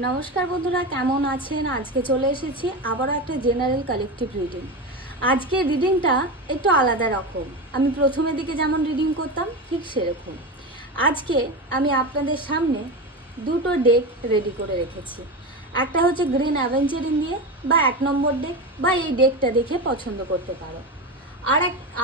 নমস্কার বন্ধুরা, কেমন আছেন? আজকে চলে এসেছি আবারও একটা জেনারেল কালেকটিভ রিডিং। আজকের রিডিংটা একটু আলাদা রকম। আমি প্রথমের দিকে যেমন রিডিং করতাম ঠিক সেরকম। আজকে আমি আপনাদের সামনে দুটো ডেক রেডি করে রেখেছি। একটা হচ্ছে গ্রিন অ্যাভেঞ্চারিন দিয়ে বা 1 নম্বর ডেক, বা এই ডেকটা দেখে পছন্দ করতে পারো।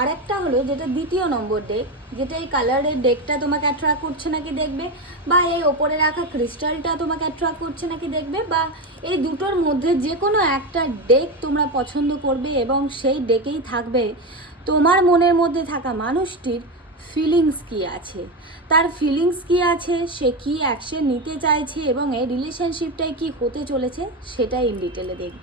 আরেকটা হলো যেটা 2য় নম্বর ডেক, যেটা এই কালারের ডেকটা তোমাকে অ্যাট্রাক্ট করছে নাকি দেখবে, বা এই ওপরে রাখা ক্রিস্টালটা তোমাকে অ্যাট্রাক্ট করছে নাকি দেখবে, বা এই দুটোর মধ্যে যে কোনো একটা ডেক তোমরা পছন্দ করবে এবং সেই ডেকেই থাকবে তোমার মনের মধ্যে থাকা মানুষটির ফিলিংস কী আছে, তার ফিলিংস কী আছে, সে কী অ্যাকশন নিতে চাইছে এবং এই রিলেশনশিপটাই কী হতে চলেছে সেটাই ইন ডিটেলে দেখব।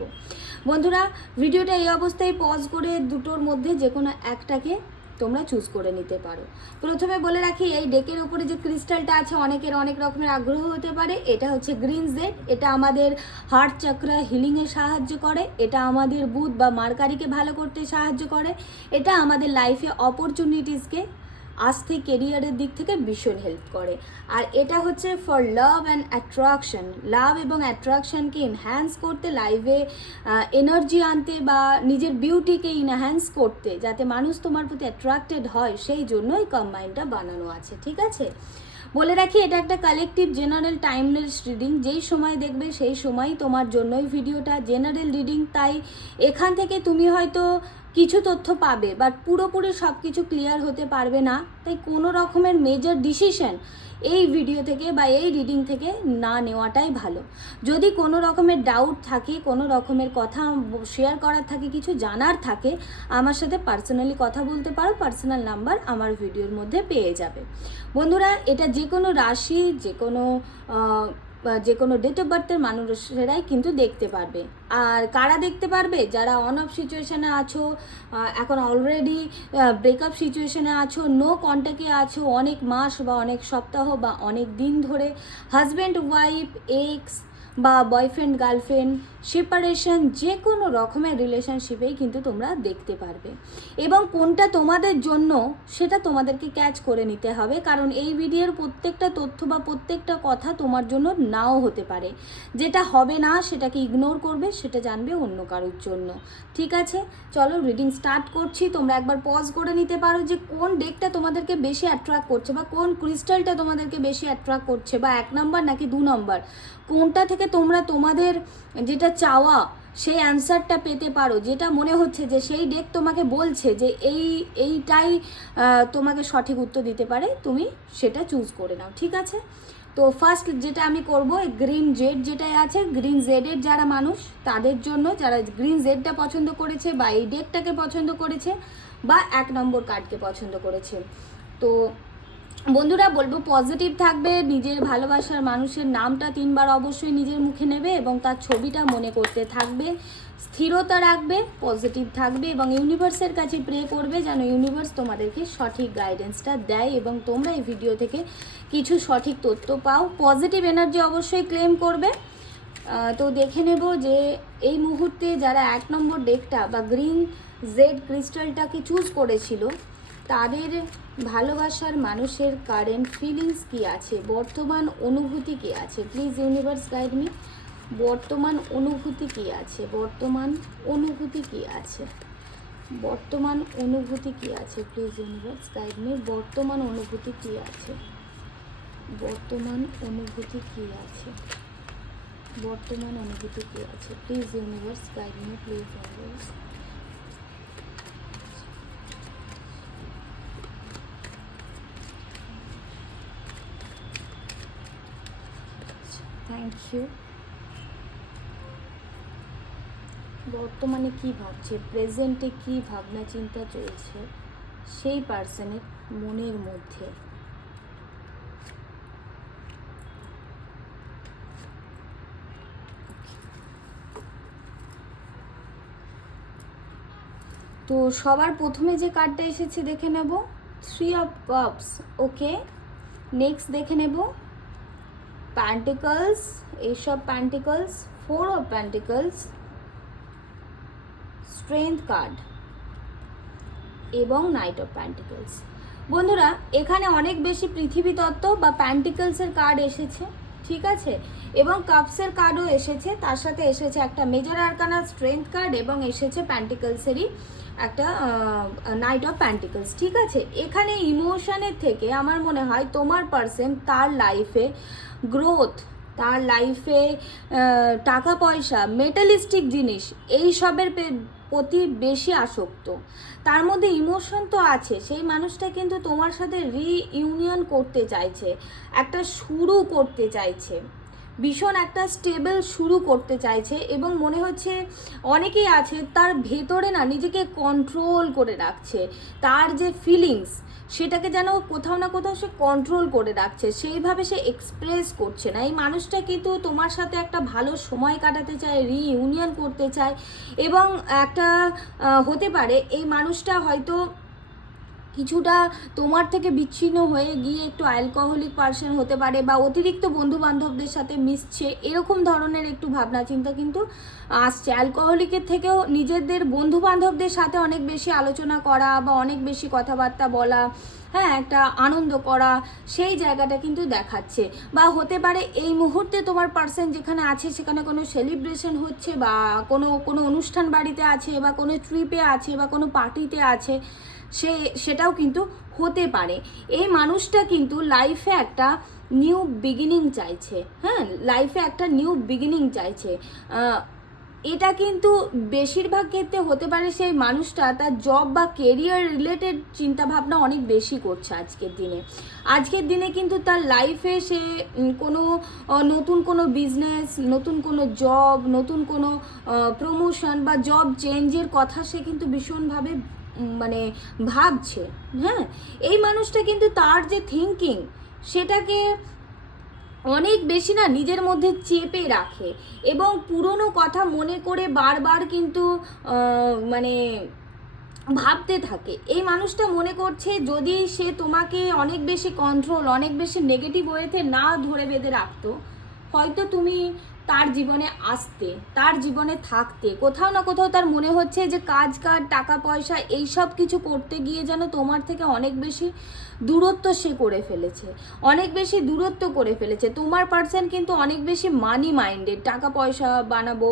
বন্ধুরা, ভিডিওটা এই অবস্থায় পজ করে দুটোর মধ্যে যে কোনো একটাকে তোমরা চুজ করে নিতে পারো। প্রথমে বলে রাখি, এই ডেকের ওপরে যে ক্রিস্টালটা আছে অনেকের অনেক রকমের আগ্রহ হতে পারে। এটা হচ্ছে গ্রিন জেড। এটা আমাদের হার্ট চক্রা হিলিংয়ে সাহায্য করে, এটা আমাদের বুধ বা মার্কারিকে ভালো করতে সাহায্য করে, এটা আমাদের লাইফে অপরচুনিটিসকে আসতে কেরিয়ারের দিক থেকে ভীষণ হেল্প করে। আর এটা হচ্ছে ফর লাভ অ্যান্ড অ্যাট্রাকশন, লাভ এবং অ্যাট্রাকশনকে এনহ্যান্স করতে, লাইফে এনার্জি আনতে বা নিজের বিউটিকে ইনহ্যান্স করতে, যাতে মানুষ তোমার প্রতি অ্যাট্রাক্টেড হয়, সেই জন্যই কম্বাইনটা বানানো আছে। ঠিক আছে, বলে রাখি এটা একটা কালেকটিভ জেনারেল টাইমলেস রিডিং। যেই সময় দেখবে সেই সময় তোমার জন্যই ভিডিওটা জেনারেল রিডিং। তাই এখান থেকে তুমি হয়তো কিছু তথ্য পাবে, বাট পুরোপুরি সব কিছু ক্লিয়ার হতে পারবে না। তাই কোনো রকমের মেজর ডিসিশন এই ভিডিও থেকে বা এই রিডিং থেকে না নেওয়াটাই ভালো। যদি কোনো রকমের ডাউট থাকে, কোনো রকমের কথা শেয়ার করার থাকে, কিছু জানার থাকে, আমার সাথে পার্সোনালি কথা বলতে পারো। পার্সোনাল নাম্বার আমার ভিডিওর মধ্যে পেয়ে যাবে। বন্ধুরা, এটা যে কোনো রাশি, যে কোনো ডেট অফ বার্থের মানুষেরাই কিন্তু দেখতে পারবে। আর কারা দেখতে পারবে? যারা অন অফ সিচুয়েশানে আছো, এখন অলরেডি ব্রেকআপ সিচুয়েশানে আছো, নো কন্ট্যাক্টে আছো অনেক মাস বা অনেক সপ্তাহ বা অনেক দিন ধরে, হাজব্যান্ড ওয়াইফ, এক্স বা বয়ফ্রেন্ড গার্লফ্রেন্ড, সেপারেশন, যে কোনো রকমের রিলেশনশিপেই কিন্তু তোমরা দেখতে পারবে। এবং কোনটা তোমাদের জন্য সেটা তোমাদেরকে ক্যাচ করে নিতে হবে, কারণ এই ভিডিওর প্রত্যেকটা তথ্য বা প্রত্যেকটা কথা তোমার জন্য নাও হতে পারে। যেটা হবে না সেটাকে ইগনোর করবে, সেটা জানবে অন্য কারোর জন্য। ঠিক আছে, চলো রিডিং স্টার্ট করছি। তোমরা একবার পজ করে নিতে পারো যে কোন ডেকটা তোমাদেরকে বেশি অ্যাট্রাক্ট করছে, বা কোন ক্রিস্টালটা তোমাদেরকে বেশি অ্যাট্রাক্ট করছে, বা 1 নম্বর নাকি 2 নম্বর, কোনটা থেকে তোমরা তোমাদের যেটা চাওয়া সেই অ্যান্সারটা পেতে পারো। যেটা মনে হচ্ছে যে সেই ডেক তোমাকে বলছে যে এইটাই তোমাকে সঠিক উত্তর দিতে পারে, তুমি সেটা চুজ করে নাও। ঠিক আছে, তো ফার্স্ট যেটা আমি করব, গ্রিন জেড যেটা আছে, গ্রিন জেডের যারা মানুষ তাদের জন্য, যারা গ্রিন জেডটা পছন্দ করেছে বা এই ডেকটাকে পছন্দ করেছে বা 1 নম্বর কার্ডকে পছন্দ করেছে, তো বন্ধুরা বলবো পজিটিভ থাকবে। নিজের ভালোবাসার মানুষের নামটা 3বার অবশ্যই নিজের মুখে নেবে এবং তার ছবিটা মনে করতে থাকবে। স্থিরতা রাখবে, পজিটিভ থাকবে এবং ইউনিভার্সের কাছে প্রে করবে যেন ইউনিভার্স তোমাদেরকে সঠিক গাইডেন্সটা দেয় এবং তোমরা এই ভিডিও থেকে কিছু সঠিক তথ্য পাও। পজিটিভ এনার্জি অবশ্যই ক্লেম করবে। তো দেখে নেব যে এই মুহূর্তে যারা 1 নম্বর ডেকটা বা গ্রিন জেড ক্রিস্টালটাকে চুজ করেছিল, তাদের ভালোবাসার মানুষের কারেন্ট ফিলিংস কী আছে, বর্তমান অনুভূতি কী আছে। Please universe guide me. বর্তমান অনুভূতি কী আছে, বর্তমান অনুভূতি কী আছে, বর্তমান অনুভূতি কী আছে। Please universe guide me. বর্তমান অনুভূতি কী আছে, বর্তমান অনুভূতি কী আছে, বর্তমান অনুভূতি কী আছে। Please universe guide me, please universe. Thank you. বর্তমানে কি ভাবছে, প্রেজেন্টে কি ভাবনা চিন্তা চলছে সেই পার্সনের মনের মধ্যে। তো সবার প্রথমে যে কার্ডটা এসেছে দেখে নেব, 3 অফ কাপস। ওকে, নেক্সট দেখে নেব pentacles, S of pentacles, 4 of pentacles, strength card এবং নাইট অফ প্যান্টিকলস। বন্ধুরা, এখানে অনেক বেশি পৃথিবী তত্ত্ব বা প্যান্টিকলসের কার্ড এসেছে। ঠিক আছে। এবং কাপসের কার্ডও এসেছে, তার সাথে এসেছে একটা মেজর আরকানা স্ট্রেংথ কার্ড এবং এসেছে প্যান্টিকলসেরই একটা নাইট অফ প্যান্টিকলস। ঠিক আছে, এখানে ইমোশনের থেকে আমার মনে হয় তোমার পার্সন তার লাইফে গ্রোথ, তার লাইফে টাকা পয়সা, মেটালিস্টিক জিনিস এইসবের প্রতি বেশি আসক্ত। তার মধ্যে ইমোশন তো আছে, সেই মানুষটা কিন্তু তোমার সাথে রিইউনিয়ন করতে চাইছে, একটা শুরু করতে চাইছে, ভীষণ একটা স্টেবল শুরু করতে চাইছে। এবং মনে হচ্ছে অনেকেই আছে তার ভেতরে না নিজেকে কন্ট্রোল করে রাখছে, তার যে ফিলিংস সেটাকে যেন কোথাও না কোথাও সে কন্ট্রোল করে রাখছে, সেইভাবে সে এক্সপ্রেস করছে না। এই মানুষটা কিন্তু তোমার সাথে একটা ভালো সময় কাটাতে চায়, রিইউনিয়ন করতে চায়। এবং একটা হতে পারে এই মানুষটা হয়তো কিছুটা তোমার থেকে বিচ্ছিন্ন হয়ে গিয়ে একটু অ্যালকোহলিক পার্সন হতে পারে, বা অতিরিক্ত বন্ধু বান্ধবদের সাথে মিশছে, এরকম ধরনের একটু ভাবনা চিন্তা কিন্তু আসছে। অ্যালকোহলিকের থেকেও নিজেদের বন্ধু বান্ধবদের সাথে অনেক বেশি আলোচনা করা বা অনেক বেশি কথাবার্তা বলা, হ্যাঁ, একটা আনন্দ করা, সেই জায়গাটা কিন্তু দেখাচ্ছে। বা হতে পারে এই মুহূর্তে তোমার পার্সন যেখানে আছে সেখানে কোনো সেলিব্রেশন হচ্ছে, বা কোনো কোনো অনুষ্ঠান বাড়িতে আছে, বা কোনো ট্রিপে আছে, বা কোনো পার্টিতে আছে, সেটাও কিন্তু হতে পারে। এই মানুষটা কিন্তু লাইফে একটা নিউ বিগিনিং চাইছে, হ্যাঁ, লাইফে একটা নিউ বিগিনিং চাইছে। এটা কিন্তু বেশিরভাগ ক্ষেত্রে হতে পারে সেই মানুষটা তার জব বা কেরিয়ার রিলেটেড চিন্তাভাবনা অনেক বেশি করছে আজকের দিনে কিন্তু তার লাইফে সে কোনো নতুন কোনো বিজনেস, নতুন কোনো জব, নতুন কোনো প্রমোশন বা জব চেঞ্জের কথা সে কিন্তু ভীষণভাবে মানে ভাবছে। হ্যাঁ, এই মানুষটা কিন্তু তার যে থিঙ্কিং সেটাকে অনেক বেশি না নিজের মধ্যে চেপে রাখে, এবং পুরনো কথা মনে করে বারবার কিন্তু মানে ভাবতে থাকে। এই মানুষটা মনে করছে যদি সে তোমাকে অনেক বেশি কন্ট্রোল, অনেক বেশি নেগেটিভ ওয়েতে না ধরে বেঁধে রাখতো, হয়তো তুমি তার জীবনে আসতে, তার জীবনে থাকতে। কোথাও না কোথাও তার মনে হচ্ছে যে কাজ, টাকা পয়সা এইসব কিছু করতে গিয়ে যেন তোমার থেকে অনেক বেশি দূরত্ব সে করে ফেলেছে, অনেক বেশি দূরত্ব করে ফেলেছে। তোমার পার্সন কিন্তু অনেক বেশি মানি মাইন্ডেড, টাকা পয়সা বানাবো,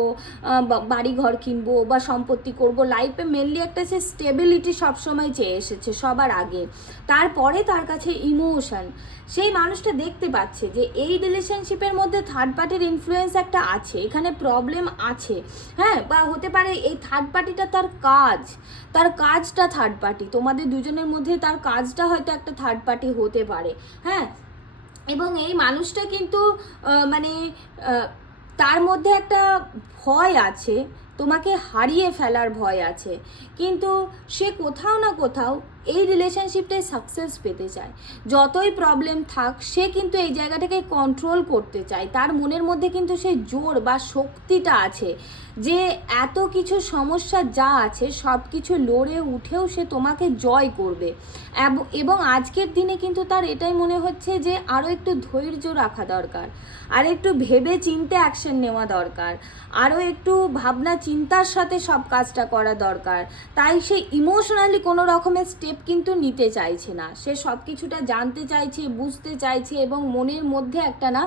বাড়ি ঘর কিনবো বা সম্পত্তি করব, লাইফে মেনলি একটা সে স্টেবিলিটি সবসময় চেয়ে এসেছে সবার আগে। তারপরে তার কাছে ইমোশন। সেই মানুষটা দেখতে পাচ্ছে যে এই রিলেশনশিপের মধ্যে থার্ড পার্টির ইনফ্লুয়েন্স একটা আছে, এখানে প্রবলেম আছে, হ্যাঁ, বা হতে পারে এই থার্ড পার্টিটা তার কাজটা থার্ড পার্টি, তোমাদের দুজনের মধ্যে তার কাজটা হয়তো একটা থার্ড পার্টি হতে পারে। হ্যাঁ, এবং এই মানুষটা কিন্তু মানে তার মধ্যে একটা ভয় আছে, তোমাকে হারিয়ে ফেলার ভয় আছে, কিন্তু সে কোথাও না কোথাও এই রিলেশনশিপটায় সাকসেস পেতে চায়। যতই প্রবলেম থাক সে কিন্তু এই জায়গাটাকে কন্ট্রোল করতে চায়। তার মনের মধ্যে কিন্তু সেই জোর বা শক্তিটা আছে যে এত কিছু সমস্যা যা আছে সব কিছু লড়ে উঠেও সে তোমাকে জয় করবে। এবং আজকের দিনে কিন্তু তার এটাই মনে হচ্ছে যে আরও একটু ধৈর্য রাখা দরকার, আর একটু ভেবে চিন্তে অ্যাকশন নেওয়া দরকার, আরও একটু ভাবনা চিন্তার সাথে সব কাজটা করা দরকার। তাই সে ইমোশনালি কোনো রকমের স্টেপ কিন্তু নিতে চাইছে না, সে সব কিছুটা জানতে চাইছে, বুঝতে চাইছে, এবং মনের মধ্যে একটা না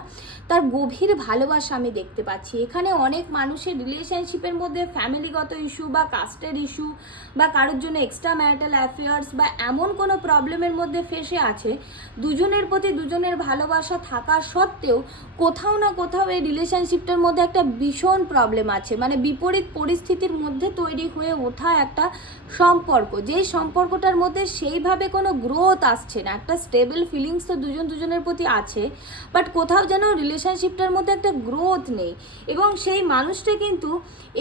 তার গভীর ভালোবাসা আমি দেখতে পাচ্ছি। এখানে অনেক মানুষের রিলেশনশিপের মধ্যে ফ্যামিলিগত ইস্যু বা কাস্টের ইস্যু বা কারোর জন্য এক্সট্রা ম্যারিটাল অ্যাফেয়ার্স বা এমন কোনো প্রবলেমের মধ্যে ফেসে আছে, দুজনের প্রতি দুজনের ভালোবাসা থাকা সত্ত্বেও কোথাও না কোথাও এই রিলেশনশিপটার মধ্যে একটা ভীষণ প্রবলেম আছে, মানে বিপরীত পরিস্থিতির মধ্যে তৈরি হয়ে ওঠা একটা সম্পর্ক, যেই সম্পর্কটার মধ্যে সেইভাবে কোনো গ্রোথ আসছে না। একটা স্টেবল ফিলিংস তো দুজনের প্রতি আছে, বাট কোথাও যেন রিলেশনশিপটার মধ্যে একটা গ্রোথ নেই। এবং সেই মানুষটা কিন্তু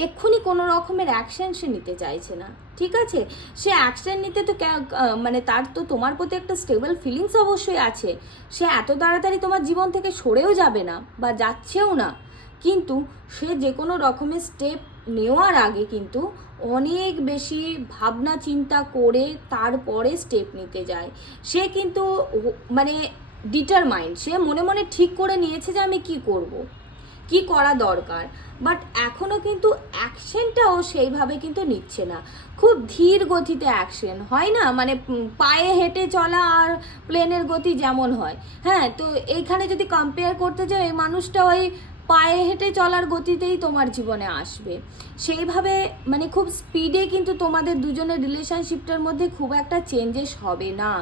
এক্ষুনি কোনো রকমের অ্যাকশন সে নিতে চাইছে না। ঠিক আছে, সে অ্যাকশন নিতে তো মানে তার তো তোমার প্রতি একটা স্টেবল ফিলিংস অবশ্যই আছে, সে এত তাড়াতাড়ি তোমার জীবন থেকে সরেও যাবে না বা যাচ্ছেও না, কিন্তু সে যে কোনো রকমের স্টেপ নেওয়ার আগে কিন্তু অনেক বেশি ভাবনা চিন্তা করে তারপরে স্টেপ নিতে যায়। সে কিন্তু মানে ডিটারমাইন্ড, সে মনে মনে ঠিক করে নিয়েছে যে আমি কি করব। কি করা দরকার, বাট এখনও কিন্তু অ্যাকশনটাও সেইভাবে কিন্তু নিচ্ছে না। খুব ধীর গতিতে অ্যাকশন হয় না, মানে পায়ে হেঁটে চলা আর প্লেনের গতি যেমন হয়, হ্যাঁ, তো এইখানে যদি কম্পেয়ার করতে যাও, এই মানুষটা ওই পায়ে হেঁটে চলার গতিতেই তোমার জীবনে আসবে। সেইভাবে মানে খুব স্পিডে কিন্তু তোমাদের দুজনের রিলেশনশিপটার মধ্যে খুব একটা চেঞ্জেস হবে না।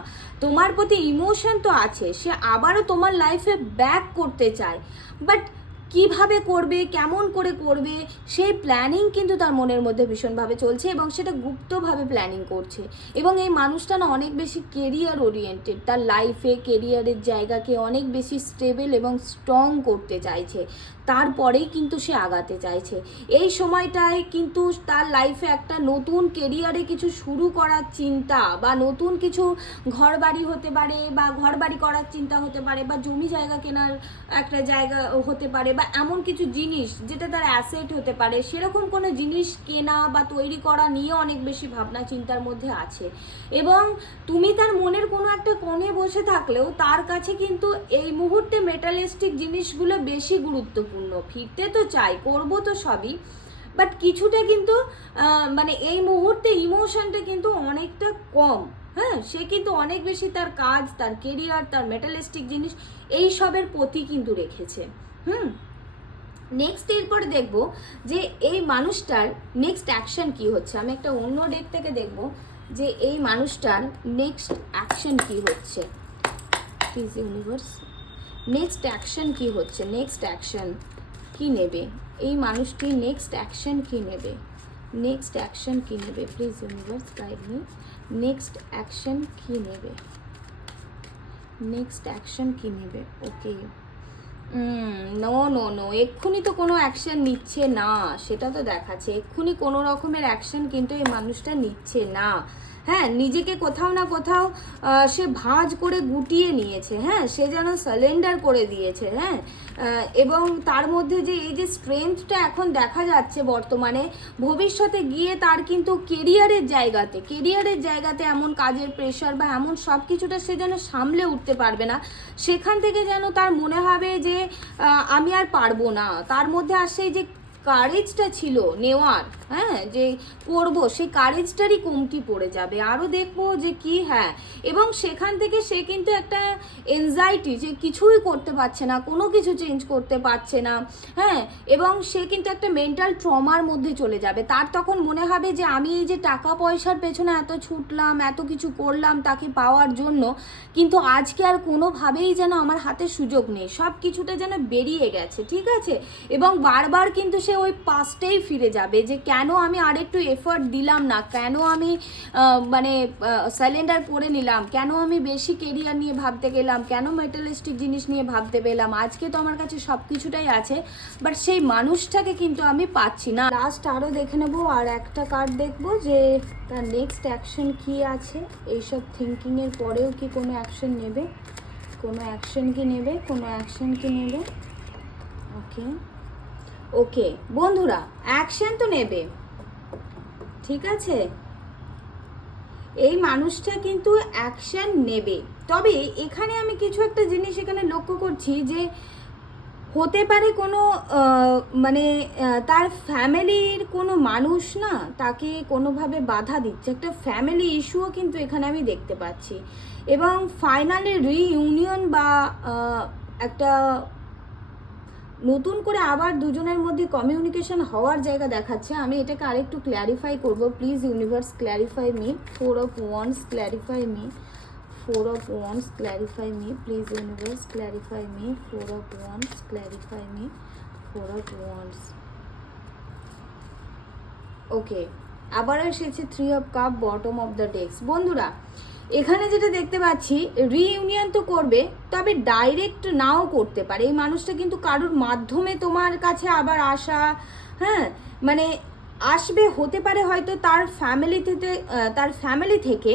তোমার প্রতি ইমোশন তো আছে, সে আবারও তোমার লাইফে ব্যাক করতে চায়, বাট কিভাবে করবে, কেমন করে করবে, সেই প্ল্যানিং কিন্তু তার মনের মধ্যে ভীষণভাবে চলছে এবং সেটা গুপ্তভাবে প্ল্যানিং করছে। এবং এই মানুষটা না অনেক বেশি কেরিয়ার ওরিয়েন্টেড, তার লাইফে কেরিয়ারের জায়গাকে অনেক বেশি স্টেবল এবং স্ট্রং করতে চাইছে, তারপরেই কিন্তু সে আগাতে চাইছে। এই সময়টায় কিন্তু তার লাইফে একটা নতুন কেরিয়ারে কিছু শুরু করার চিন্তা, বা নতুন কিছু ঘর বাড়ি হতে পারে, বা ঘর বাড়ি করার চিন্তা হতে পারে, বা জমি জায়গা কেনার একটা জায়গা হতে পারে, বা এমন কিছু জিনিস যেটা তার অ্যাসেট হতে পারে, সেরকম কোনো জিনিস কেনা বা তৈরি করা নিয়ে অনেক বেশি ভাবনা চিন্তার মধ্যে আছে। এবং তুমি তার মনের কোনো একটা কোণে বসে থাকলেও তার কাছে কিন্তু এই মুহূর্তে মেটালিস্টিক জিনিসগুলো বেশি গুরুত্বপূর্ণ। ফিরতে তো চাই, করবো তো সবই, বাট কিছুটা কিন্তু মানে এই মুহূর্তে ইমোশনটা কিন্তু অনেকটা কম। হ্যাঁ, সে কিন্তু অনেক বেশি তার কাজ, তার কেরিয়ার, তার মেটালিস্টিক জিনিস এই সবের প্রতি কিন্তু রেখেছে। নেক্সট এরপরে দেখবো যে এই মানুষটার নেক্সট অ্যাকশন কি হচ্ছে। আমি একটা অন্য ডেক থেকে দেখবো যে এই মানুষটার নেক্সট অ্যাকশন কি হচ্ছে। প্লিজ ইউনিভার্স, নেক্সট অ্যাকশন কি হচ্ছে, নেক্সট অ্যাকশন কি নেবে এই মানুষটি, নেক্সট অ্যাকশন কি নেবে, নেক্সট অ্যাকশন কি নেবে, please universe guide me. Next action কি নেবে, নেক্সট অ্যাকশন কি নেবে। ওকে, নো নো নো, এক্ষুনি তো কোনো অ্যাকশন নিচ্ছে না, সেটা তো দেখাচ্ছে এক্ষুনি কোনো রকমের অ্যাকশন কিন্তু এই মানুষটা নিচ্ছে না। হ্যাঁ, নিজেকে কোথাও না কোথাও সে ভাঁজ করে গুটিয়ে নিয়েছে, হ্যাঁ, সে যেন সারেন্ডার করে দিয়েছে। হ্যাঁ, এবং তার মধ্যে যে এই যে স্ট্রেংথটা এখন দেখা যাচ্ছে বর্তমানে, ভবিষ্যতে গিয়ে তার কিন্তু কেরিয়ারের জায়গাতে এমন কাজের প্রেশার বা এমন সব কিছুটা সে যেন সামলে উঠতে পারবে না। সেখান থেকে যেন তার মনে হবে যে আমি আর পারবো না। তার মধ্যে আসে যে কারেজটা ছিল নেওয়ার, হ্যাঁ, যে করবো, সেই কারেজটারই কমতি পড়ে যাবে। আরও দেখবো যে কি, হ্যাঁ, এবং সেখান থেকে সে কিন্তু একটা এনজাইটি, যে কিছুই করতে পারছে না, কোনো কিছু চেঞ্জ করতে পারছে না, হ্যাঁ, এবং সে কিন্তু একটা মেন্টাল ট্রমার মধ্যে চলে যাবে। তার তখন মনে হবে যে আমি এই যে টাকা পয়সার পেছনে এত ছুটলাম, এত কিছু করলাম তাকে পাওয়ার জন্য, কিন্তু আজকে আর কোনোভাবেই যেন আমার হাতে সুযোগ নেই, সব কিছুটা যেন বেরিয়ে গেছে, ঠিক আছে। এবং বারবার কিন্তু সে ওই পাস্টেই ফিরে যাবে, যে কেন আমি আরেকটু এফর্ট দিলাম না, কেন আমি মানে সারেন্ডার করে নিলাম, কেন আমি বেশি কেরিয়ার নিয়ে ভাবতে গেলাম, কেন মেটালিস্টিক জিনিস নিয়ে ভাবতে পেলাম, আজকে তো আমার কাছে সব কিছুটাই আছে, বাট সেই মানুষটাকে কিন্তু আমি পাচ্ছি না। লাস্ট আরও দেখে নেবো, আর একটা কার্ড দেখবো যে তার নেক্সট অ্যাকশন কি আছে। এইসব থিঙ্কিংয়ের পরেও কি কোনো অ্যাকশন নেবে, কোনো অ্যাকশন কি নেবে, কোনো অ্যাকশন কি নেবে। ওকে ওকে বন্ধুরা, অ্যাকশন তো নেবে, ঠিক আছে, এই মানুষটা কিন্তু অ্যাকশন নেবে। তবে এখানে আমি কিছু একটা জিনিস এখানে লক্ষ্য করছি, যে হতে পারে কোনো মানে তার ফ্যামিলির কোনো মানুষ না তাকে কোনোভাবে বাধা দিচ্ছে, একটা ফ্যামিলি ইস্যুও কিন্তু এখানে আমি দেখতে পাচ্ছি। এবং ফাইনালি রিইউনিয়ন বা একটা নতুন করে আবার দুজনের মধ্যে কমিউনিকেশন হওয়ার জায়গা দেখাচ্ছে। আমি এটাকে আরেকটু ক্ল্যারিফাই করব, please universe clarify me. 4 of Wands clarify me, 4 of Wands clarify me, please universe clarify me. 4 of Wands clarify me, 4 of Wands। ওকে, আবার এসেছে 3 of Cup bottom of the desk. বন্ধুরা, এখানে যেটা দেখতে পাচ্ছি, রিইউনিয়ন তো করবে, তবে ডাইরেক্ট নাও করতে পারে। এই মানুষটা কিন্তু কারোর মাধ্যমে তোমার কাছে আবার আসা, হ্যাঁ, মানে আসবে, হতে পারে হয়তো তার ফ্যামিলি থেকে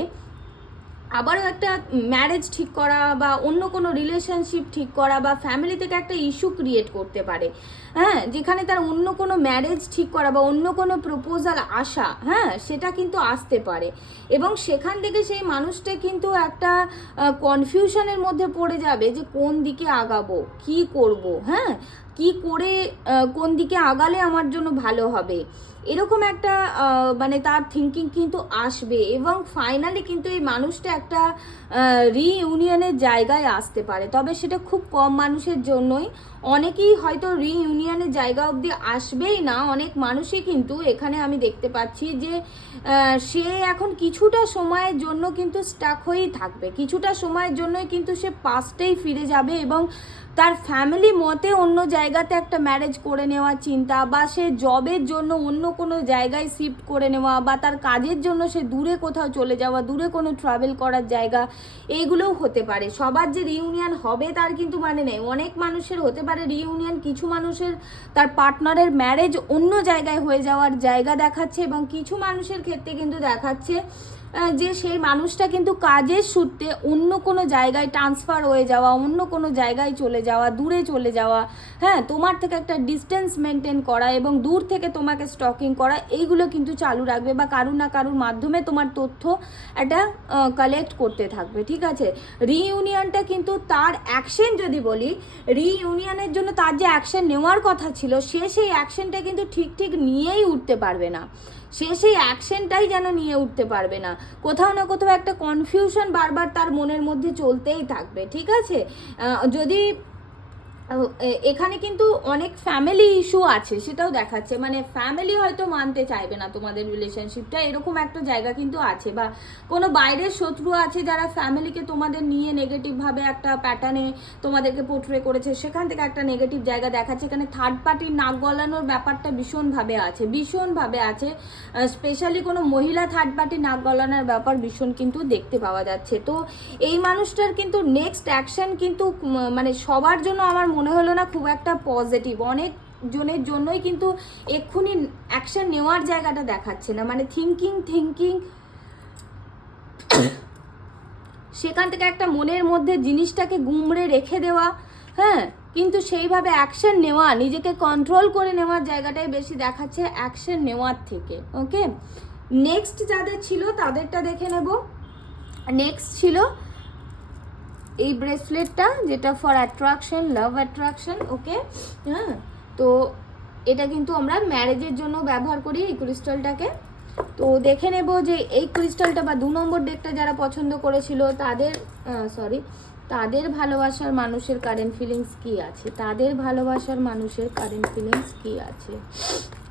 আবারও একটা ম্যারেজ ঠিক করা, বা অন্য কোনো রিলেশনশিপ ঠিক করা, বা ফ্যামিলি থেকে একটা ইস্যু ক্রিয়েট করতে পারে, হ্যাঁ, যেখানে তার অন্য কোনো ম্যারেজ ঠিক করা বা অন্য কোনো প্রপোজাল আসা, হ্যাঁ, সেটা কিন্তু আসতে পারে। এবং সেখান থেকে সেই মানুষটা কিন্তু একটা কনফিউশনের মধ্যে পড়ে যাবে যে কোন দিকে আগাবো, কি করব, হ্যাঁ, কি করে কোন দিকে আগালে আমার জন্য ভালো হবে, এরকম একটা মানে তার থিঙ্কিং কিন্তু আসবে। এবং ফাইনালি কিন্তু এই মানুষটা একটা রিইউনিয়নের জায়গায় আসতে পারে, তবে সেটা খুব কম মানুষের জন্যই। অনেকেই হয়তো রিইউনিয়নের জায়গা অবধি আসবেই না, অনেক মানুষই কিন্তু এখানে আমি দেখতে পাচ্ছি যে সে এখন কিছুটা সময়ের জন্য কিন্তু স্টাক হয়েই থাকবে, কিছুটা সময়ের জন্যই কিন্তু সে পাস্টেই ফিরে যাবে এবং তার ফ্যামিলি মতে অন্য জায়গাতে একটা ম্যারেজ করে নেওয়ার চিন্তা, বা সে জবের জন্য অন্য কোনো জায়গায় শিফট করে নেওয়া, বা তার কাজের জন্য সে দূরে কোথাও চলে যাওয়া, দূরে কোনো ট্রাভেল করার জায়গা, এইগুলোও হতে পারে। সবার যে রিইউনিয়ন হবে তার কিন্তু মানে নেই, অনেক মানুষের হতে পারে রিইউনিয়ন, কিছু মানুষের তার পার্টনারের ম্যারেজ অন্য জায়গায় হয়ে যাওয়ার জায়গা দেখাচ্ছে, এবং কিছু মানুষের ক্ষেত্রে কিন্তু দেখাচ্ছে যে সেই মানুষটা কিন্তু কাজের সূত্রে অন্য কোনো জায়গায় ট্রান্সফার হয়ে যাওয়া, অন্য কোনো জায়গায় চলে যাওয়া, দূরে চলে যাওয়া, হ্যাঁ, তোমার থেকে একটা ডিস্টেন্স মেনটেন করা এবং দূর থেকে তোমাকে স্টকিং করা, এইগুলো কিন্তু চালু রাখবে, বা কারুর না কারুর মাধ্যমে তোমার তথ্য একটা কালেক্ট করতে থাকবে, ঠিক আছে। রিইউনিয়নটা কিন্তু তার অ্যাকশন, যদি বলি রিইউনিয়নের জন্য তার যে অ্যাকশন নেওয়ার কথা ছিল, সে সেই অ্যাকশনটা কিন্তু ঠিক নিয়েই উঠতে পারবে না, সে সেই অ্যাকশনটাই যেন নিয়ে উঠতে পারবে না, কোথাও না কোথাও একটা কনফিউশন বারবার তার মনের মধ্যে চলতেই থাকবে, ঠিক আছে। যদি এখানে কিন্তু অনেক ফ্যামিলি ইস্যু আছে, সেটাও দেখাচ্ছে, মানে ফ্যামিলি হয়তো মানতে চাইবে না তোমাদের রিলেশনশিপটা, এরকম একটা জায়গা কিন্তু আছে, বা কোনো বাইরের শত্রু আছে যারা ফ্যামিলিকে তোমাদের নিয়ে নেগেটিভভাবে একটা প্যাটার্নে তোমাদেরকে পোর্ট্রে করেছে, সেখান থেকে একটা নেগেটিভ জায়গা দেখাচ্ছে। এখানে থার্ড পার্টির নাক গলানোর ব্যাপারটা ভীষণভাবে আছে, স্পেশালি কোনো মহিলা থার্ড পার্টির নাক গলানোর ব্যাপার ভীষণ কিন্তু দেখতে পাওয়া যাচ্ছে। তো এই মানুষটার কিন্তু নেক্সট অ্যাকশন কিন্তু মানে সবার জন্য আমার মনে হলো না খুব একটা পজিটিভ, অনেক জনের জন্যই কিন্তু এক্ষুনি অ্যাকশন নেওয়ার জায়গাটা দেখাচ্ছে না, মানে থিঙ্কিং সেখান থেকে একটা মনের মধ্যে জিনিসটাকে গুমড়ে রেখে দেওয়া, হ্যাঁ, কিন্তু সেইভাবে অ্যাকশন নেওয়া, নিজেকে কন্ট্রোল করে নেওয়ার জায়গাটাই বেশি দেখাচ্ছে অ্যাকশন নেওয়ার থেকে। ওকে, নেক্সট যাদের ছিল তাদেরটা দেখে নেব। নেক্সট ছিল এই ব্রেসলেটটা, যেটা ফর অ্যাট্রাকশন, লাভ অ্যাট্রাকশন। ওকে, হ্যাঁ, তো এটা কিন্তু আমরা ম্যারেজের জন্য ব্যবহার করি এই ক্রিস্টালটাকে। তো দেখে নেব যে এই ক্রিস্টালটা বা 2 নম্বর ডেকটা যারা পছন্দ করেছিল তাদের ভালোবাসার মানুষের কারেন্ট ফিলিংস কি আছে, তাদের ভালোবাসার মানুষের কারেন্ট ফিলিংস কি আছে,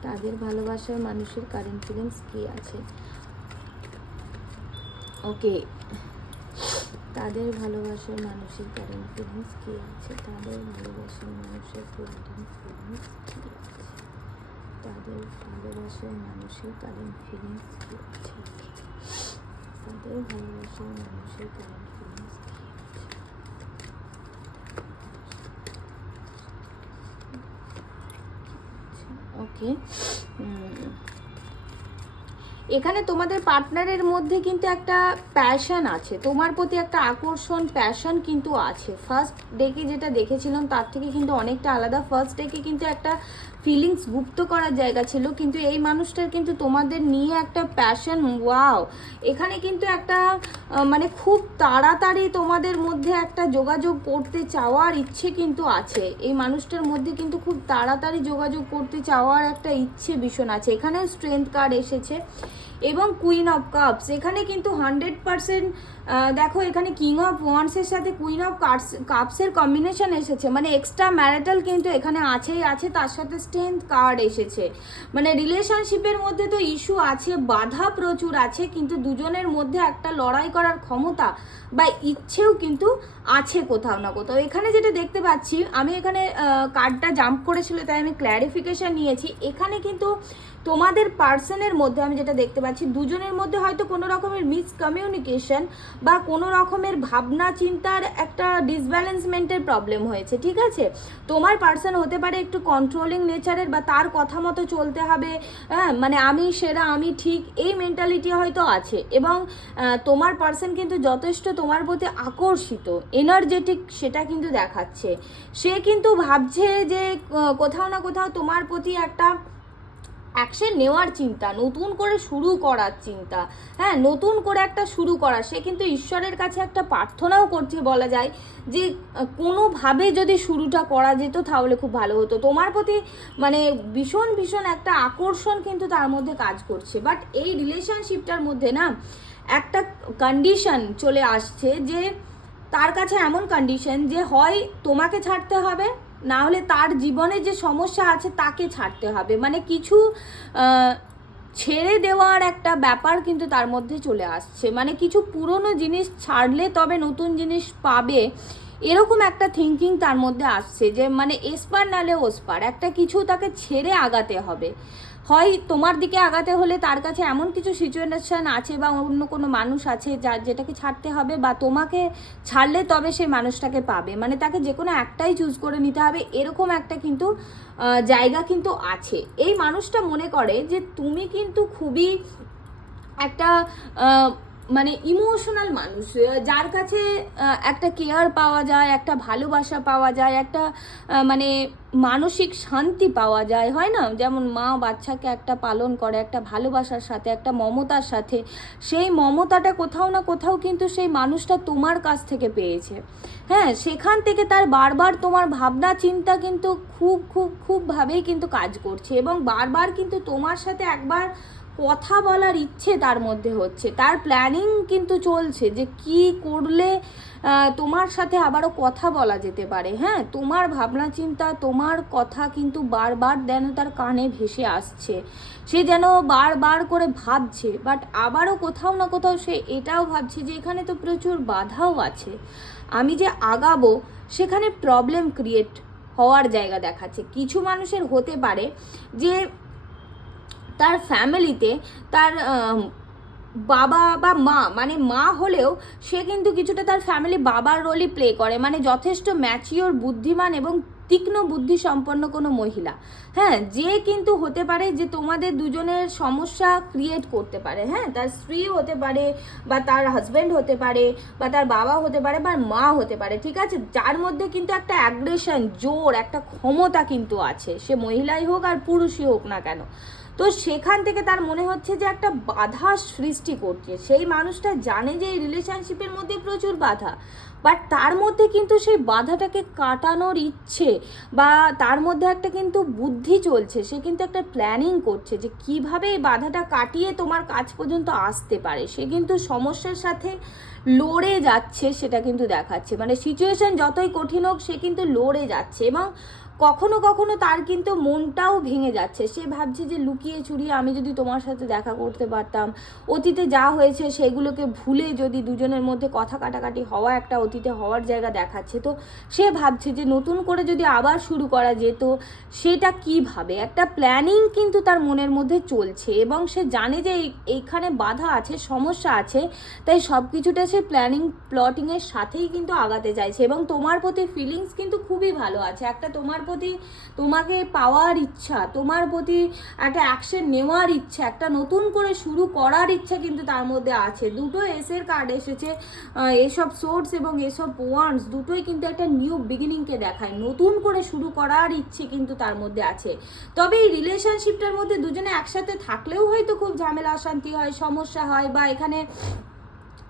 তাদের ভালোবাসার মানুষের কারেন্ট ফিলিংস কি আছে। ওকে, তাদের ভালোবাসার মানুষের কারেন্ট ফিলিংস কি আছে, তাদের ভালোবাসার মানুষের কারেন্ট ফিলিংস কি আছে, তাদের ভালোবাসার মানুষের কারেন্ট ফিলিংস কি আছে, তাদের ভালোবাসার মানুষের কারেন্ট ফিলিংস কি আছে। ওকে, এখানে তোমাদের পার্টনারের মধ্যে কিন্তু একটা প্যাশন আছে, তোমার প্রতি একটা আকর্ষণ, প্যাশন কিন্তু আছে। ফার্স্ট ডেকে যেটা দেখেছিলাম তার থেকে কিন্তু অনেকটা আলাদা। ফার্স্ট ডেকে কিন্তু একটা ফিলিংস গুপ্ত করার জায়গা ছিল, কিন্তু এই মানুষটার কিন্তু তোমাদের নিয়ে একটা প্যাশন, ওয়াও, এখানে কিন্তু একটা মানে খুব তাড়াতাড়ি তোমাদের মধ্যে একটা যোগাযোগ করতে চাওয়ার ইচ্ছে কিন্তু আছে। এই মানুষটার মধ্যে কিন্তু খুব তাড়াতাড়ি যোগাযোগ করতে চাওয়ার একটা ইচ্ছে ভীষণ আছে। এখানেও স্ট্রেংথ কার্ড এসেছে এবং কুইন অফ কাপস, এখানে কিন্তু 100% দেখো, এখানে কিং অফ ওয়ান্সের সাথে কুইন অফ কাপসের কম্বিনেশন এসেছে, মানে এক্সট্রা ম্যারিটাল কিন্তু এখানে আছেই আছে, তার সাথে স্ট্রেংথ কার্ড এসেছে। মানে রিলেশনশিপের মধ্যে তো ইস্যু আছে, বাধা প্রচুর আছে, কিন্তু দুজনের মধ্যে একটা লড়াই করার ক্ষমতা বা ইচ্ছেও কিন্তু আছে কোথাও না কোথাও। এখানে যেটা দেখতে পাচ্ছি, আমি এখানে কার্ডটা জাম্প করেছিল তাই আমি ক্ল্যারিফিকেশন নিয়েছি। এখানে কিন্তু তোমাদের পার্সনের মধ্যে আমি যেটা দেখতে পাচ্ছি, দুজনের মধ্যে হয়তো কোনো রকমের মিসকমিউনিকেশন বা কোনো রকমের ভাবনা চিন্তার একটা ডিসব্যালেন্সমেন্টের প্রবলেম হয়েছে, ঠিক আছে। তোমার পার্সন হতে পারে একটু কন্ট্রোলিং নেচারের, বা তার কথা মতো চলতে হবে, হ্যাঁ, মানে আমি সেরা, আমি ঠিক, এই মেন্টালিটি হয়তো আছে। এবং তোমার পার্সন কিন্তু যথেষ্ট তোমার প্রতি আকর্ষিত, এনার্জেটিক, সেটা কিন্তু দেখাচ্ছে। সে কিন্তু ভাবছে যে কোথাও না কোথাও তোমার প্রতি একটা অ্যাকশন নেওয়ার চিন্তা, নতুন করে শুরু করার চিন্তা, হ্যাঁ, নতুন করে একটা শুরু করা। সে কিন্তু ঈশ্বরের কাছে একটা প্রার্থনাও করছে বলা যায়, যে কোনোভাবে যদি শুরুটা করা যেত তাহলে খুব ভালো হতো। তোমার প্রতি মানে ভীষণ ভীষণ একটা আকর্ষণ কিন্তু তার মধ্যে কাজ করছে। বাট এই রিলেশনশিপটার মধ্যে না একটা কন্ডিশন চলে আসছে, যে তার কাছে এমন কন্ডিশন যে হয় তোমাকে ছাড়তে হবে, না হলে তার জীবনে যে সমস্যা আছে তাকে ছাড়তে হবে। মানে কিছু ছেড়ে দেওয়ার একটা ব্যাপার কিন্তু তার মধ্যে চলে আসছে। মানে কিছু পুরনো জিনিস ছাড়লে তবে নতুন জিনিস পাবে, এরকম একটা থিঙ্কিং তার মধ্যে আসছে, যে মানে এসপার নালে ওসপার, একটা কিছু তাকে ছেড়ে আগাতে হবে। হয় তোমার দিকে আগাতে হলে তার কাছে এমন কিছু সিচুয়েশন আছে বা অন্য কোনো মানুষ আছে যেটাকে ছাড়তে হবে, বা তোমাকে ছাড়লে তবে সেই মানুষটাকে পাবে। মানে তাকে যে কোনো একটাই চুজ করে নিতে হবে, এরকম একটা কিন্তু জায়গা কিন্তু আছে। এই মানুষটা মনে করে যে তুমি কিন্তু খুবই একটা মানে ইমোশনাল মানুষ, যার কাছে একটা কেয়ার পাওয়া যায়, একটা ভালোবাসা পাওয়া যায়, একটা মানে মানসিক শান্তি পাওয়া যায়, হয় না? যেমন মা বাচ্চাকে একটা পালন করে একটা ভালোবাসার সাথে, একটা মমতার সাথে, সেই মমতাটা কোথাও না কোথাও কিন্তু সেই মানুষটা তোমার কাছ থেকে পেয়েছে। হ্যাঁ, সেখান থেকে তার বারবার তোমার ভাবনা চিন্তা কিন্তু খুবভাবেই কিন্তু কাজ করছে, এবং বারবার কিন্তু তোমার সাথে একবার কথা বলার ইচ্ছে তার মধ্যে হচ্ছে, তার প্ল্যানিং কিন্তু চলছে যে কি করলে তোমার সাথে আবারও কথা বলা যেতে পারে। হ্যাঁ, তোমার ভাবনা চিন্তা, তোমার কথা কিন্তু বারবার যেন তার কানে ভেসে আসছে, সে যেন বারবার করে ভাবছে। বাট আবারও কোথাও না কোথাও সে এটাও ভাবছে যে এখানে তো প্রচুর বাধাও আছে, আমি যে আগাবো সেখানে প্রবলেম ক্রিয়েট হওয়ার জায়গা দেখাচ্ছে। কিছু মানুষের হতে পারে যে তার ফ্যামিলিতে তার বাবা বা মা, মানে মা হলেও সে কিন্তু কিছুটা তার ফ্যামিলি বাবার রোলই প্লে করে, মানে যথেষ্ট ম্যাচিওর, বুদ্ধিমান এবং তীক্ষ্ণ বুদ্ধি সম্পন্ন কোনো মহিলা। হ্যাঁ, যে কিন্তু হতে পারে যে তোমাদের দুজনের সমস্যা ক্রিয়েট করতে পারে। হ্যাঁ, তার স্ত্রী হতে পারে, বা তার হাজব্যান্ড হতে পারে, বা তার বাবা হতে পারে, বা মা হতে পারে, ঠিক আছে, যার মধ্যে কিন্তু একটা অ্যাগ্রেশন, জোর, একটা ক্ষমতা কিন্তু আছে, সে মহিলাই হোক আর পুরুষই হোক না কেন। তো সেখান থেকে তার মনে হচ্ছে যে একটা বাধা সৃষ্টি করছে। সেই মানুষটা জানে যে এই রিলেশনশিপের মধ্যে প্রচুর বাধা, বাট তার মধ্যে কিন্তু সেই বাধাটাকে কাটানোর ইচ্ছে, বা তার মধ্যে একটা কিন্তু বুদ্ধি চলছে, সে কিন্তু একটা প্ল্যানিং করছে যে কিভাবে এই বাধাটা কাটিয়ে তোমার কাছ পর্যন্ত আসতে পারে। সে কিন্তু সমস্যার সাথে লড়ে যাচ্ছে, সেটা কিন্তু দেখাচ্ছে। মানে সিচুয়েশন যতই কঠিন হোক সে কিন্তু লড়ে যাচ্ছে, এবং কখনো কখনো তার কিন্তু মনটাও ভেঙে যাচ্ছে। সে ভাবছে যে লুকিয়ে চুরিয়ে আমি যদি তোমার সাথে দেখা করতে পারতাম, অতীতে যা হয়েছে সেগুলোকে ভুলে যদি দুজনের মধ্যে কথা কাটাকাটি হওয়া, একটা অতীতে হওয়ার জায়গা দেখাচ্ছে। তো সে ভাবছে যে নতুন করে যদি আবার শুরু করা যেত, সেটা কিভাবে, একটা প্ল্যানিং কিন্তু তার মনের মধ্যে চলছে, এবং সে জানে যে এইখানে বাধা আছে, সমস্যা আছে, তাই সব কিছুটা সে প্লটিংয়ের সাথেই কিন্তু আগাতে চাইছে। এবং তোমার প্রতি ফিলিংস কিন্তু খুবই ভালো আছে, একটা তোমার প্রতি, তোমাকে পাওয়ার ইচ্ছা, তোমার প্রতি একটা অ্যাকশন নেওয়ার ইচ্ছা, একটা নতুন করে শুরু করার ইচ্ছা কিন্তু তার মধ্যে আছে। দুটো এসের কার্ড এসেছে, এসব সোর্স এবং এসব ওয়ান্স দুটোই কিন্তু একটা নিউ বিগিনিংকে দেখায়, নতুন করে শুরু করার ইচ্ছে কিন্তু তার মধ্যে আছে। তবে এই রিলেশনশিপটার মধ্যে দুজনে একসাথে থাকলেও হয়তো খুব ঝামেলা অশান্তি হয়, সমস্যা হয়, বা এখানে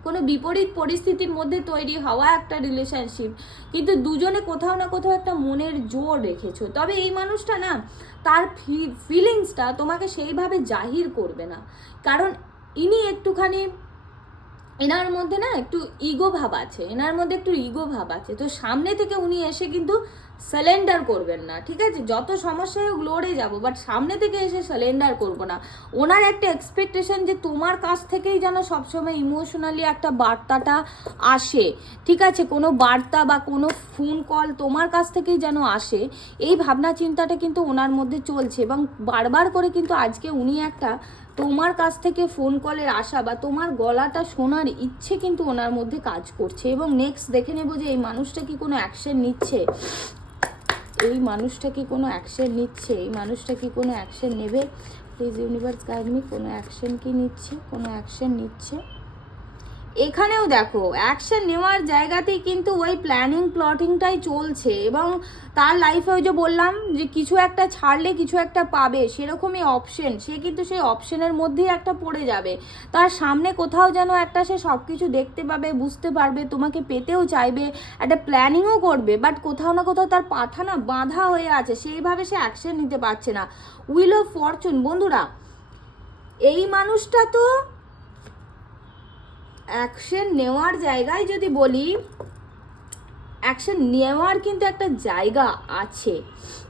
কোনো বিপরীত পরিস্থিতির মধ্যে তৈরি হওয়া একটা রিলেশনশিপ, কিন্তু দুজনে কোথাও না কোথাও একটা মনের জোর রেখেছো। তবে এই মানুষটা না তার ফিলিংসটা তোমাকে সেইভাবে জাহির করবে না, কারণ ইনি একটুখানি, এনার মধ্যে না একটু ইগো ভাব আছে, এনার মধ্যে একটু ইগো ভাব আছে। তো সামনে থেকে উনি এসে কিন্তু সারেন্ডার করবেন না, ঠিক আছে, যত সমস্যায় হোক লড়ে যাবো, বাট সামনে থেকে এসে সারেন্ডার করবো না। ওনার একটা এক্সপেকটেশন যে তোমার কাছ থেকেই যেন সবসময় ইমোশনালি একটা বার্তাটা আসে, ঠিক আছে, কোনো বার্তা বা কোনো ফোন কল তোমার কাছ থেকেই যেন আসে, এই ভাবনা চিন্তাটা কিন্তু ওনার মধ্যে চলছে। এবং বারবার করে কিন্তু আজকে উনি একটা তোমার কাছ থেকে ফোন কলের আশা বা তোমার গলাটা শোনার ইচ্ছে কিন্তু ওনার মধ্যে কাজ করছে। এবং নেক্সট দেখে নেব যে এই মানুষটা কি কোনো অ্যাকশন নিচ্ছে, এই মানুষটা কি কোনো অ্যাকশন নিচ্ছে, এই মানুষটা কি কোনো অ্যাকশন নেবে। প্লিজ ইউনিভার্স গাইড মি, কোনো অ্যাকশন কি নিচ্ছে, কোনো অ্যাকশন নিচ্ছে। এখানেও দেখো অ্যাকশন নেওয়ার জায়গাতেই কিন্তু ওই প্ল্যানিং প্লটিংটাই চলছে, এবং তার লাইফে ওই যে বললাম যে কিছু একটা ছাড়লে কিছু একটা পাবে, সেরকমই অপশন, সে কিন্তু সেই অপশনের মধ্যেই একটা পড়ে যাবে। তার সামনে কোথাও যেন একটা সে সব কিছু দেখতে পাবে, বুঝতে পারবে, তোমাকে পেতেও চাইবে, একটা প্ল্যানিংও করবে, বাট কোথাও না কোথাও তার পাঠা না বাঁধা হয়ে আছে, সেইভাবে সে অ্যাকশন নিতে পারছে না। হুইল অফ ফরচুন বন্ধুরা, এই মানুষটা তো অ্যাকশন নেওয়ার জায়গায় যদি বলি, অ্যাকশন নেওয়ার কিন্তু একটা জায়গা আছে,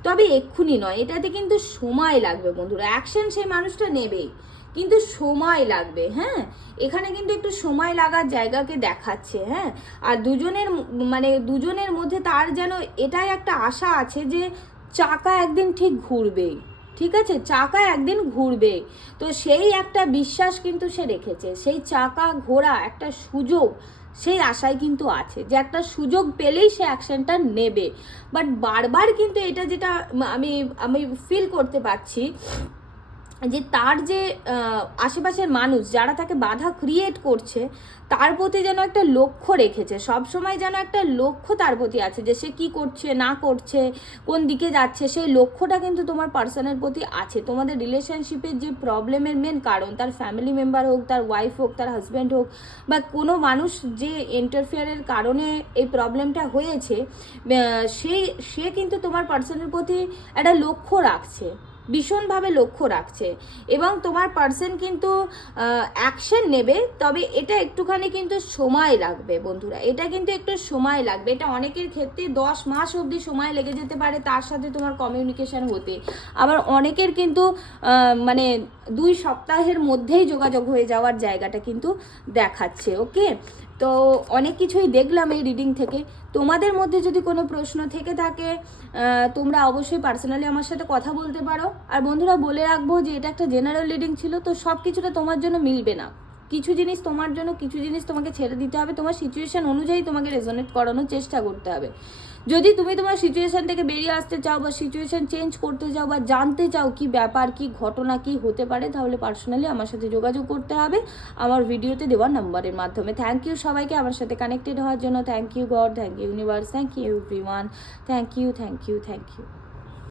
তবে এক্ষুনি নয়, এটাতে কিন্তু সময় লাগবে বন্ধুরা। অ্যাকশন সেই মানুষটা নেবেই, কিন্তু সময় লাগবে। হ্যাঁ, এখানে কিন্তু একটু সময় লাগার জায়গাকে দেখাচ্ছে। হ্যাঁ, আর দুজনের মধ্যে তার যেন এটাই একটা আশা আছে যে চাকা একদিন ঠিক ঘুরবেই, ঠিক আছে, চাকা একদিন ঘুরবে। তো সেই একটা বিশ্বাস কিন্তু সে রেখেছে, সেই চাকা ঘোরা একটা সুযোগ সেই আশায় কিন্তু আছে যে একটা সুযোগ পেলেই সে অ্যাকশনটা নেবে। বাট বারবার কিন্তু এটা যেটা আমি আমি ফিল করতে পারছি যে তার যে আশেপাশের মানুষ যারা তাকে বাধা ক্রিয়েট করছে, তার প্রতি যেন একটা লক্ষ্য রেখেছে, সব সময় যেন একটা লক্ষ্য তার প্রতি আছে যে সে কী করছে না করছে, কোন দিকে যাচ্ছে, সেই লক্ষ্যটা কিন্তু তোমার পার্সনের প্রতি আছে। তোমাদের রিলেশনশিপের যে প্রবলেমের মেন কারণ, তার ফ্যামিলি মেম্বার হোক, তার ওয়াইফ হোক, তার হাজব্যান্ড হোক, বা কোনো মানুষ যে ইন্টারফেয়ারের কারণে এই প্রবলেমটা হয়েছে, সে কিন্তু তোমার পার্সনের প্রতি একটা লক্ষ্য রাখছে, ভীষণভাবে লক্ষ্য রাখছে, এবং তোমার পার্সন কিন্তু অ্যাকশন নেবে, তবে এটা একটুখানি কিন্তু সময় লাগবে বন্ধুরা, এটা কিন্তু একটু সময় লাগবে। এটা অনেকের ক্ষেত্রে 10 মাস অবধি সময় লেগে যেতে পারে তার সাথে তোমার কমিউনিকেশন হতে, আবার অনেকের কিন্তু 2 সপ্তাহের মধ্যেই যোগাযোগ হয়ে যাওয়ার জায়গাটা কিন্তু দেখাচ্ছে। ওকে, তো অনেক কিছুই দেখলাম এই রিডিং থেকে। তোমাদের মধ্যে যদি কোনো প্রশ্ন থেকে থাকে তোমরা অবশ্যই পার্সোনালি আমার সাথে কথা বলতে পারো। আর বন্ধুরা বলে রাখবো যে এটা একটা জেনারেল রিডিং ছিল, তো সব কিছুটা তোমার জন্য মিলবে না, কিছু জিনিস তোমার জন্য, কিছু জিনিস তোমাকে ছেড়ে দিতে হবে, তোমার সিচুয়েশন অনুযায়ী তোমাকে রেজোনেট করানোর চেষ্টা করতে হবে। যদি তুমি তোমার সিচুয়েশন থেকে বেরিয়ে আসতে চাও, বা সিচুয়েশন চেঞ্জ করতে চাও, বা জানতে চাও কি ব্যাপার, কি ঘটনা, কি হতে পারে, তাহলে পার্সোনালি আমার সাথে যোগাযোগ করতে হবে আমার ভিডিওতে দেওয়া নাম্বারের মাধ্যমে। থ্যাংক ইউ সবাইকে আমার সাথে কানেক্টেড হওয়ার জন্য। Thank you God, thank you universe, thank you everyone, thank you, thank you, thank you.